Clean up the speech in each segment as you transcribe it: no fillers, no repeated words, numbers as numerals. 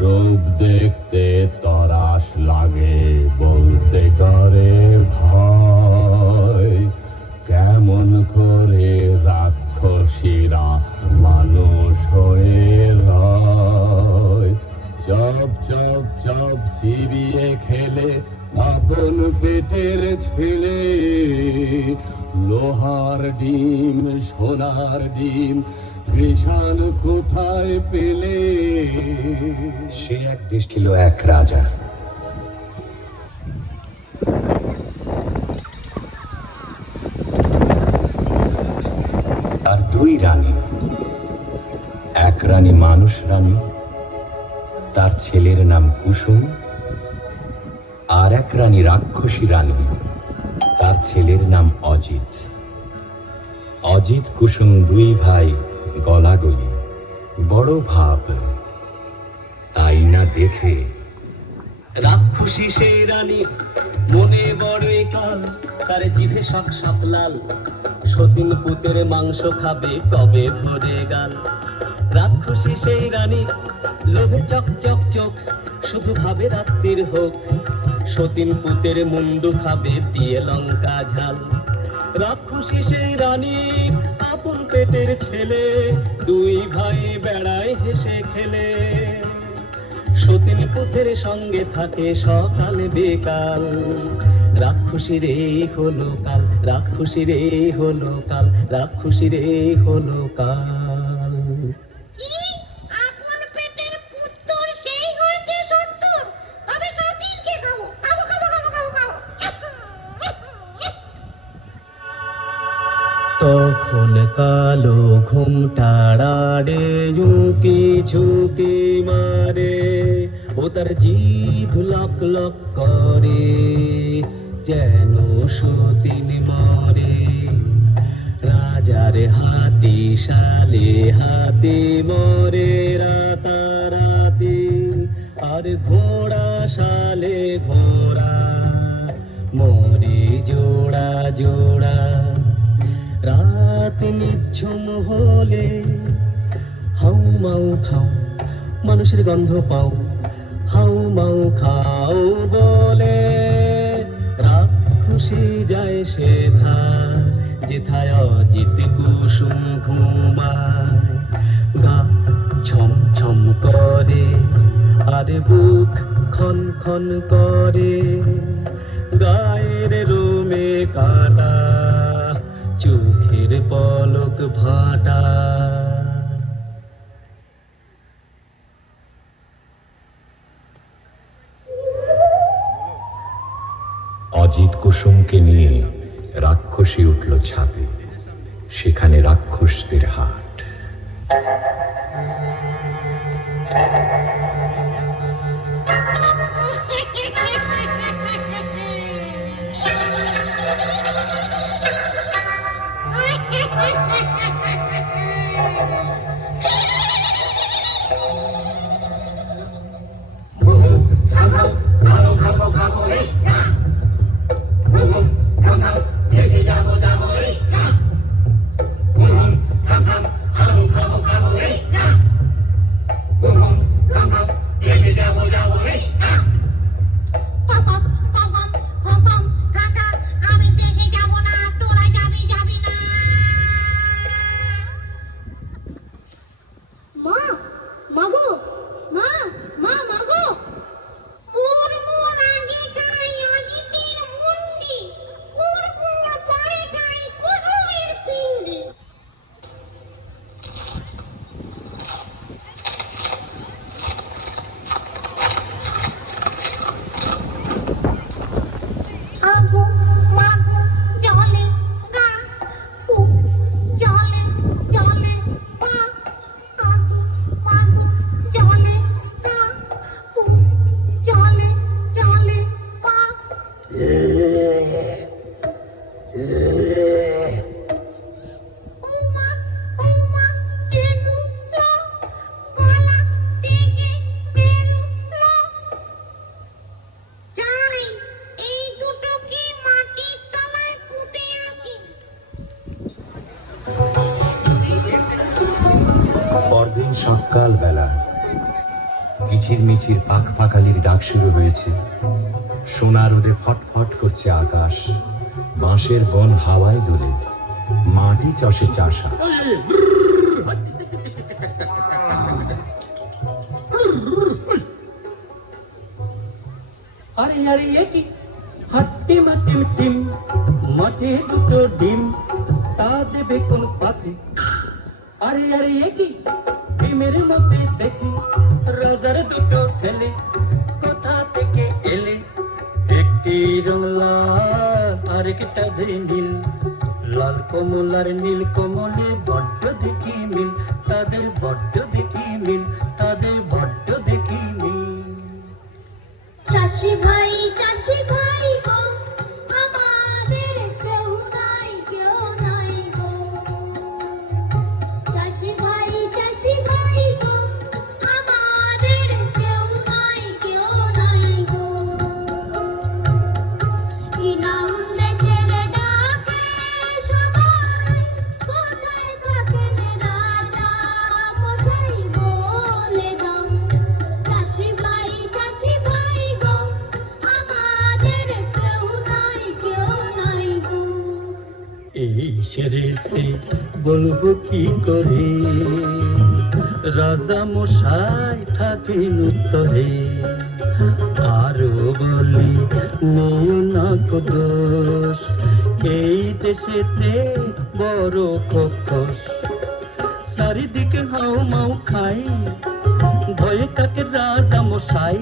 রূপ দেখতে তরাস লাগে, বলতে করে ভয়। কেমন করে রাক্ষসীরা মানুষ হয়ে রয়। চপ চপ চপ চিবিয়ে খেলে আপন পেটের ছেলে। লোহার ডিম সোনার ডিম কৃষাণ কোথায় পেলে? সে এক দেশ ছিল এক রাজা। আর দুই রানী, এক রানী মানুষ রানী, তার ছেলের নাম কুসুম। আর এক রানী রাক্ষসী রানী, তার ছেলের নাম অজিত। অজিত কুসুম দুই ভাই গলাগলি, বড় ভাব। তাই না দেখে রাক্ষসী সেই রানীর মনে বড় কাল, তার জিভে শক শক লাল। সতীন পুতের মাংস খাবে কবে ভরে গাল। রাক্ষসী সেই রানী লোভে চক চক চোখ, শুধু ভাবে রাত্রির হোক। সতীন পুতের মুন্ডু খাবে দিয়ে লঙ্কা ঝাল। রাক্ষসী সেই রানী আপন পেটের ছেলে, দুই ভাই বেড়ায় হেসে খেলে। সতীন পুতের সঙ্গে থাকে সকাল বেকাল। রাক্ষসী রে হলো কাল, রাক্ষসী রে হলো কাল, রাক্ষসী রে হলো কাল। তখন কালো ঘুমটাড়াড়ে ঝুঁকি ঝুঁকি মারে। ও তার জিভ লক লক করে, যেন সতীন মরে। রাজার হাতি শালে হাতি মরে রাতারাতি। আর ঘোড়া শালে ঘোড়া মরে জোড়া জোড়া। রাত নিঝুম হলে হাউ মাউ খাও, মানুষের গন্ধ পাও। হাউ মাউ খাও বলে রাক্ষসী যায় সেথা, যেথায় অজিত কুসুম ঘুমায়। গা ছম ছম করে আর বুক খন খন করে। গায়ের রুমে কাটা, চোখের পলক ভাটা। অজিত কুসুমকে নিয়ে রাক্ষসী উঠল ছাদে, সেখানে রাক্ষসদের হাট। কিচির মিচির পাখ পাখালির ডাক শুরু হয়েছে। সোনা রোদে ফটফট করছে আকাশ, বাঁশের বন হাওয়ায় দুলে, মাটি চষে চাষা। আরে আরে কি হাট্টি মাটিম টিম, মাঠে দুটো ডিম, তা দেবে কোন পাতে? আরে আরে কি ডিমের মধ্যে দেখি রাজার দুটো ছেলে, কোথা থেকে এলে? একটি রং লাল, আরেকটা যে নীল, লাল কমল আর নীল কমলে বড্ড দেখি মিল, তাদের বড্ড দেখি মিল, তাদের বড্ড দেখি মিল। চাষি ভাই গো, আমাদের কেউ নাই গো। চাষি ভাই গো, আমাদের কেউ নাই গো। কি নাম দেশের ডাকে সবাই, কোথায় থাকেন রাজা মশাই বলে দাও। চাষি ভাই গো, আমাদের কেউ নাই গো। এই সেরেছে বলবো কি করে, রাজা মশাই থাকেন উত্তরে। আরো বলি নিও না কো দোষ, এই দেশেতে বড় খোকস। চারিদিকে হাও মাও খাই, ভয়ে থাকে রাজা মশাই।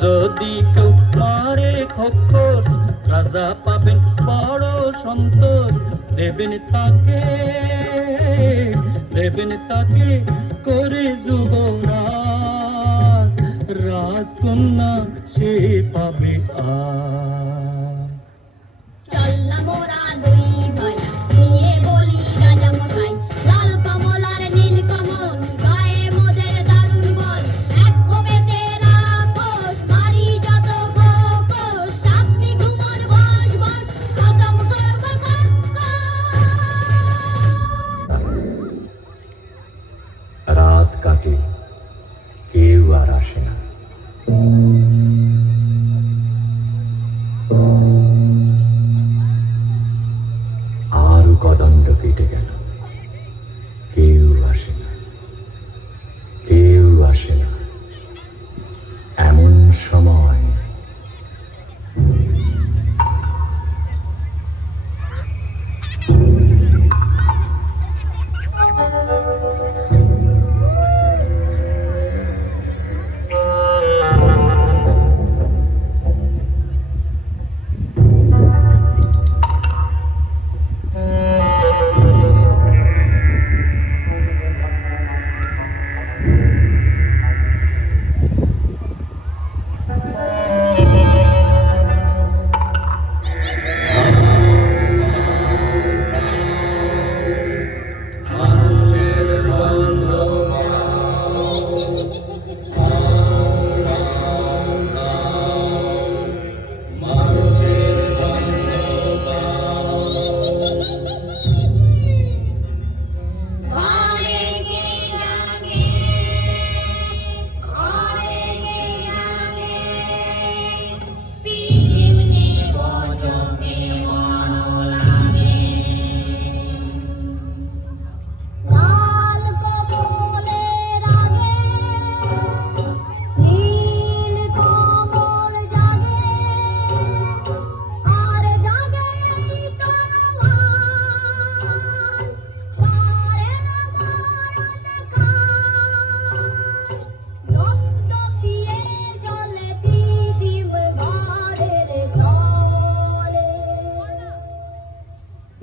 যদি কেউ মারে খোকস, রাজা পাবেন বড় সন্তোষ। দেবেন তাকে করে যুবরাজ, রাজকন্যা সে পাবে আজ। চললাম মোরা দুই ভাই, নিয়ে বলি রাজা মশাই, লাল কমল আর নীল কমল, গায়ে মোদের দারুণ বল। এক কোপেতে রাক্ষস, মারি যত খোকস, সাপনি ঘুমর বস বস, খতম করব রাত কাটে, কেউ আর আসে না। আরো কদণ্ড কেটে গেল, কেউ আসে না, কেউ আসে না। এমন সময়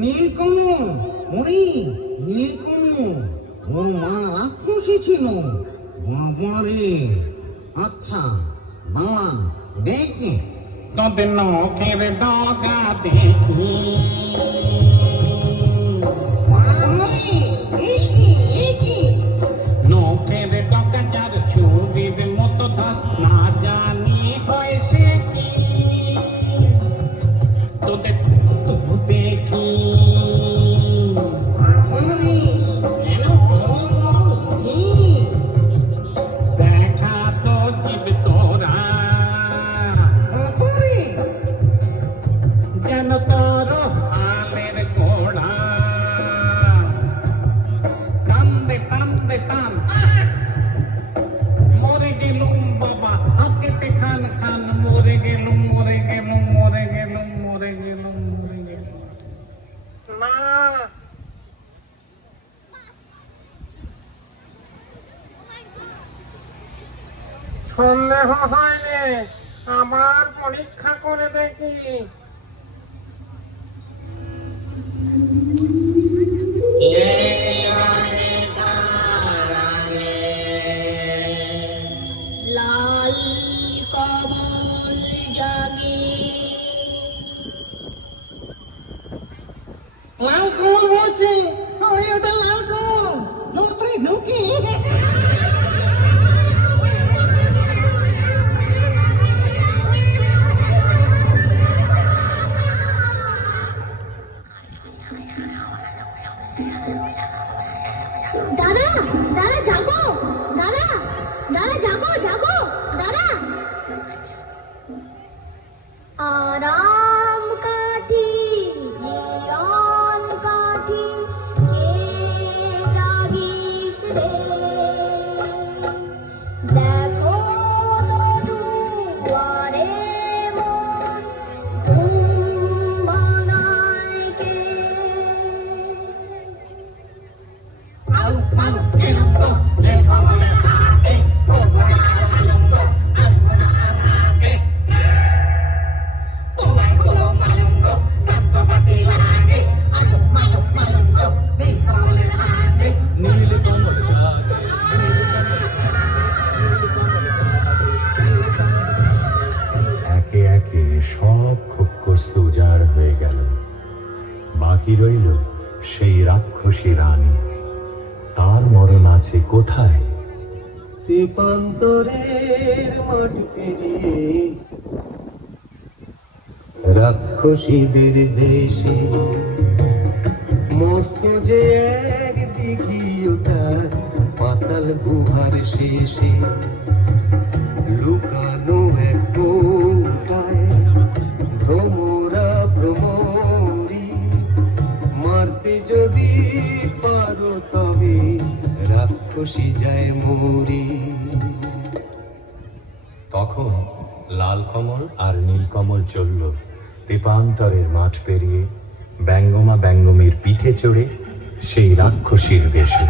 নীলকমল, ওরে নীলকমল, ওর মা রাক্ষসী ছিল। বাবারে, আচ্ছা বাবা দেখে তোদের নখের ডগা দেখি। নখের ডগা যার ছুরির মতো ধার, না জানি হয় সে কি। তোদের দেখি দেখ সন্দেহ হয়নি, আবার পরীক্ষা করে দেখি। লাল কমল জাগে লাল কমল বলছে, আরে ওটা লাল কমল, ঢুকতে ঢুকি। দাদা দাদা জাগো, দাদা দাদা জাগো জাগো দাদা। আরাম কাঠি জীবন কাঠি কে জাগিস রে, দেখো তো দুয়ারে মন ঘুম ভাঙায় কে। নীল কমল জাগে, একে একে সব ক্ষোভগ্রস্ত উজাড় হয়ে গেল। বাকি রইল সেই রাক্ষসী রানী। তার মরণ আছে কোথায়? তেপান্তরের মাটি পেরিয়ে রাক্ষসীদের দেশে, মস্ত যে এক দিঘিও তার পাতাল গুহার শেষে, লুকানো এক কোটায় ভ্রমরা ভ্রমরি, মারতে যদি পারো তবে রাক্ষসী যায় মরি। তখন লাল কমল আর নীলকমল চলল তেপান্তরের মাঠ পেরিয়ে, ব্যঙ্গমা ব্যঙ্গমীর পিঠে চড়ে সেই রাক্ষসীর দেশে।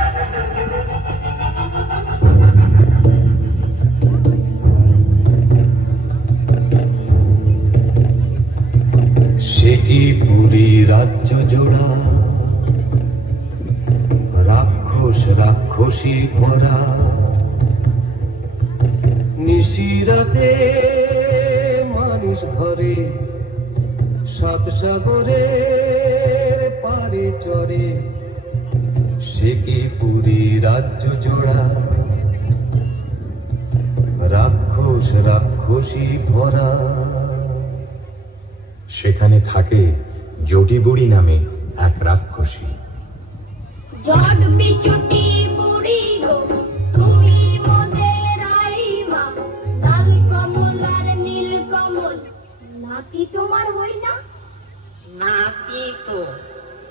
সে কি পুরী রাজ্য জোড়া, রাক্ষস রাক্ষসী ভরা, নিশিরাতে মানুষ ধরে, সাত সাগরের পারে চরে। সে কি পুরী রাজ্য জোড়া, রাক্ষস রাক্ষসী ভরা। সেখানে থাকে জটিবুড়ি নামে এক রাক্ষসী। জট বিচুটি বুড়ি গো তুমি মোদের আইমা, লাল কমল আর নীল কমল নাতি তোমার হই না। নাতি তো,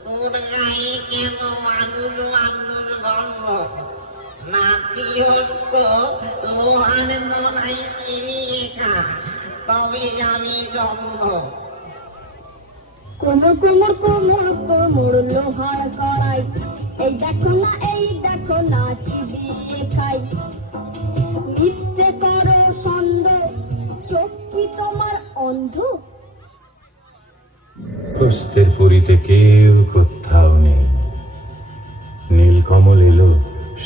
তোর গায়ে কেন মানুষ মানুষ গন্ধ? নাতি হস্ত লোহার মনাই চিনিয়ে খা, তবে জানি গন্ধ। কোমর কোমর কোমর কোমর লোহার কড়াই, এই দেখো না চিবিয়ে খাই। মিথ্যে করো সন্দেহ, চোখ কি তোমার অন্ধ? রাক্ষসদের পুরীতে কেউ কোথাও নেই। নীলকমল এলো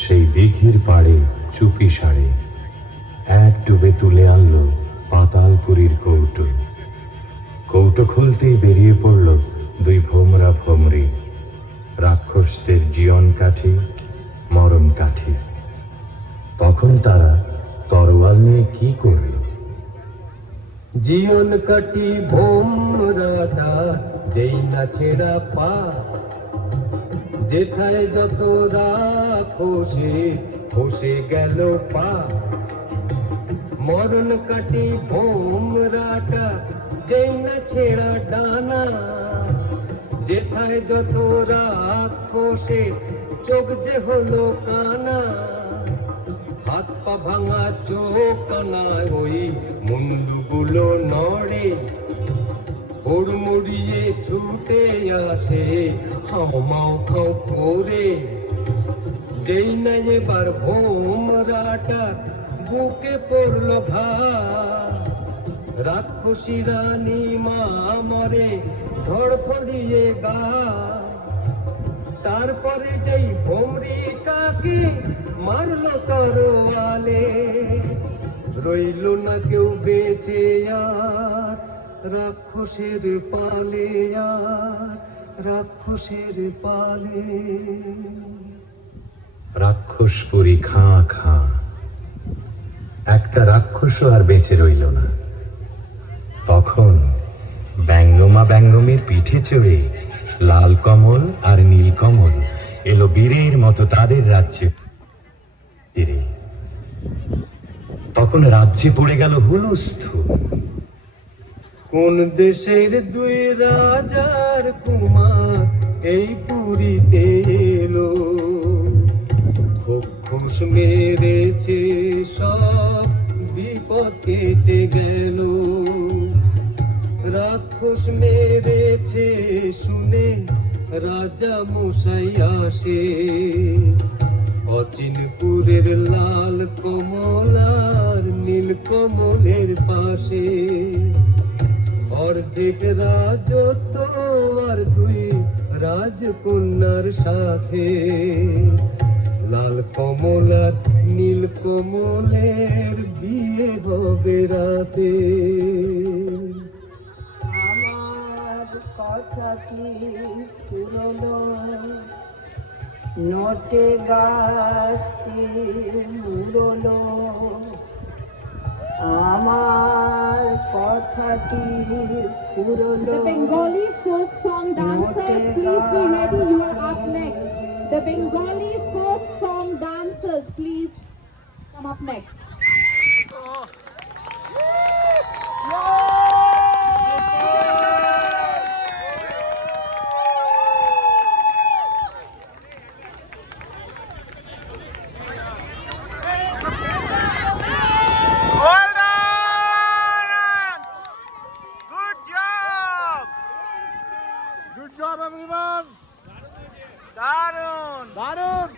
সেই দিঘির পাড়ে চুপি সারে, এক ডুবে তুলে আনলো পাতালপুরীর কৌটো। কৌটো খুলতেই বেরিয়ে পড়ল দুই ভোমরা ভোমরি, রাক্ষসদের জীবন কাঠি মরণ কাঠি। তখন তারা তরোয়াল নিয়ে কি করল? জীবন কাটি ভোমরাটা যেই না ছেড়া পা, যেথায় যত রাক্ষসে খসে গেল পা। মরণ কাটি ভোমরাটা যেই না ছেড়া ডানা, যেথায় যত রাক্ষসে চোখ যে হলো কানা। হাত পা ভাঙা চোখ কানায় ওই মুন্ডুগুলো নড়ে, হুড়মুড়িয়ে ছুটে আসে হাও মাও খাও করে। যেই না এবার ভোমরাটার বুকে পড়ল ঘাম, রাক্ষসী রানী মা মরে ধড়ফড়িয়ে গা। তারপরে যেই ভমরিকাকে মারলো তরোয়ালে, রইল না কেউ বেঁচে আর রাক্ষসের পালে, আর রাক্ষসের পালে। রাক্ষস পরি খাঁ খাঁ, একটা রাক্ষসও আর বেঁচে রইল না। তখন ব্যঙ্গমা ব্যঙ্গমের পিঠে চড়ে লাল কমল আর নীল কমল এলো বীরের মতো তাদের রাজ্যে ফিরে। তখন রাজ্যে পড়ে গেল হুলস্থুল। কোন দেশের দুই রাজার কুমার এই পুরীতে এলো, খোস মেরেছে সব বিপদ কেটে গেল। রাক্ষস মেরেছে শুনে রাজা মশাই আসে, অচিনপুরের লাল কমল আর নীল কমলের পাশে। অর্ধেক রাজত্ব আর দুই রাজকন্যার সাথে, লাল কমল আর নীল কমলের বিয়ে হবে রাতে। আমার কথা কি পুরনো, নোটে গাছটি মুড়লো। আমার কথা কি পুরনো। The Bengali folk song dancers, please be ready. You are up next. The Bengali folk song dancers, please come up next. Well done! Good job! Good job, everyone! Darun! Darun!